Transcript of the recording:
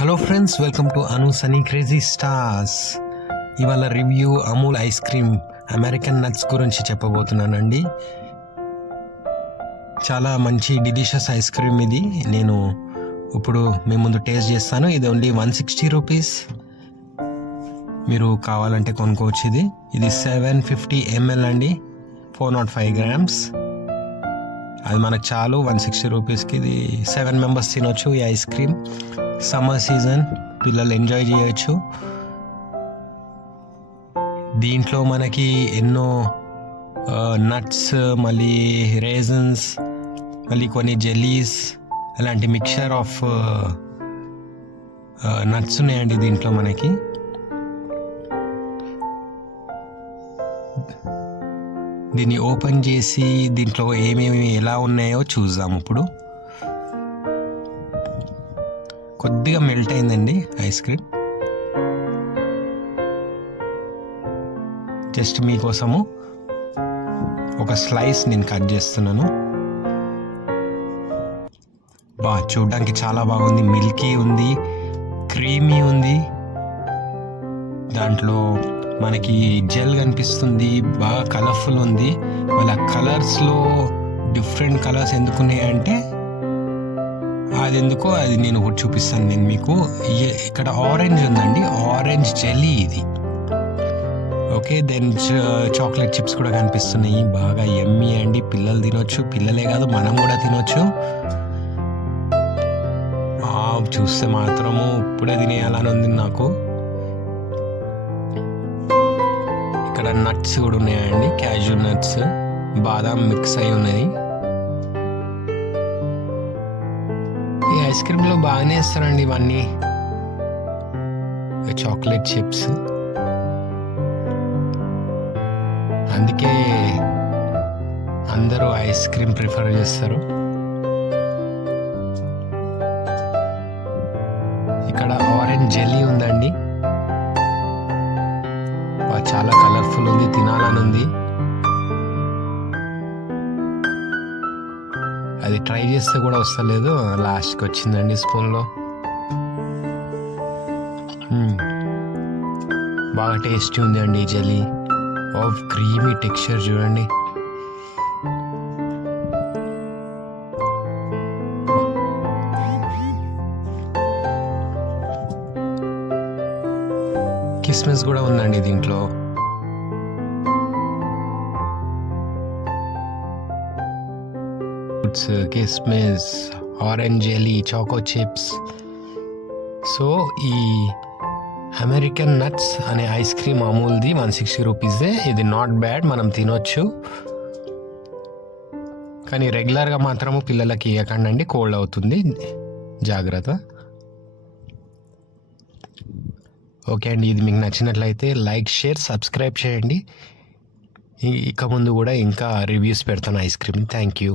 Hello friends, welcome to Anu sunny crazy stars. ఇవాళ review Amul ice cream American nuts గురించి చెప్పబోతున్నానండి. చాలా మంచి డిలీషియస్ ఐస్ క్రీమ్ ఇది. నేను ఇప్పుడు మీ ముందు టేస్ట్ చేస్తాను. ఇది ఓన్లీ 160 రూపీస్. మీరు కావాలంటే కొనుక్కోవచ్చు. ఇది 750 ml అండి, 405 grams. అది మనకు చాలు. 160 రూపీస్కి ఇది 7 మెంబర్స్ తినొచ్చు ఈ ఐస్ క్రీమ్. సమ్మర్ సీజన్, పిల్లలు ఎంజాయ్ చేయొచ్చు. దీంట్లో మనకి ఎన్నో నట్స్, మళ్ళీ రేజన్స్, మళ్ళీ కొన్ని జెల్లీస్, అలాంటి మిక్చర్ ఆఫ్ నట్స్ ఉన్నాయండి దీంట్లో మనకి. దీన్ని ఓపెన్ చేసి దీంట్లో ఏమేమి ఎలా ఉన్నాయో చూద్దాం. ఇప్పుడు కొద్దిగా మెల్ట్ అయిందండి ఐస్ క్రీమ్. జస్ట్ మీకోసము ఒక స్లైస్ నేను కట్ చేస్తున్నాను. చూడడానికి చాలా బాగుంది. మిల్కీ ఉంది, క్రీమీ ఉంది. దాంట్లో మనకి జెల్ కనిపిస్తుంది, బాగా కలర్ఫుల్ ఉంది. మళ్ళీ కలర్స్లో డిఫరెంట్ కలర్స్ ఎందుకున్నాయంటే అది ఎందుకో అది నేను ఒకటి చూపిస్తాను నేను మీకు. ఇక్కడ ఆరెంజ్ ఉందండి, ఆరెంజ్ జెల్లీ ఇది. ఓకే, దెన్ చాక్లెట్ చిప్స్ కూడా కనిపిస్తున్నాయి. బాగా యమ్మీ అండి, పిల్లలు తినొచ్చు. పిల్లలే కాదు, మనం కూడా తినొచ్చు. చూస్తే మాత్రము ఇప్పుడే తినేయాలని ఉంది నాకు. ఇక్కడ నట్స్ కూడా ఉన్నాయండి, క్యాష్యూ నట్స్, బాదాం మిక్స్ అయి ఉన్నాయి. ఈ ఐస్ క్రీమ్లో బాగానే ఇస్తారండి ఇవన్నీ. చాక్లెట్ చిప్స్, అందుకే అందరూ ఐస్ క్రీమ్ ప్రిఫర్ చేస్తారు. ఇక్కడ ఆరెంజ్ జెల్లీ ఉందండి, చాలా కలర్ఫుల్ ఉంది, తినాలని ఉంది. అది ట్రై చేస్తే కూడా వస్తలేదు, లాస్ట్కి వచ్చిందండి స్పూన్లో. బాగా టేస్టీ ఉంది అండి ఈ జెల్లీ. క్రీమీ టెక్స్చర్ చూడండి. కిస్మిస్ కూడా ఉందండి దీంట్లో. కిస్మిస్, orange jelly, choco chips. So ఈ అమెరికన్ నట్స్ అనే ఐస్ క్రీమ్ అమూల్ది 160 రూపీస్దే. ఇది నాట్ బ్యాడ్, మనం తినొచ్చు. కానీ రెగ్యులర్గా మాత్రము పిల్లలకి ఇవ్వకండి, కోల్డ్ అవుతుంది, జాగ్రత్త. ఓకే అండి, ఇది మీకు నచ్చినట్లయితే లైక్, షేర్, సబ్స్క్రైబ్ చేయండి. ఇక ముందు కూడా ఇంకా రివ్యూస్ పెడతాను ఐస్ క్రీమ్. Thank you.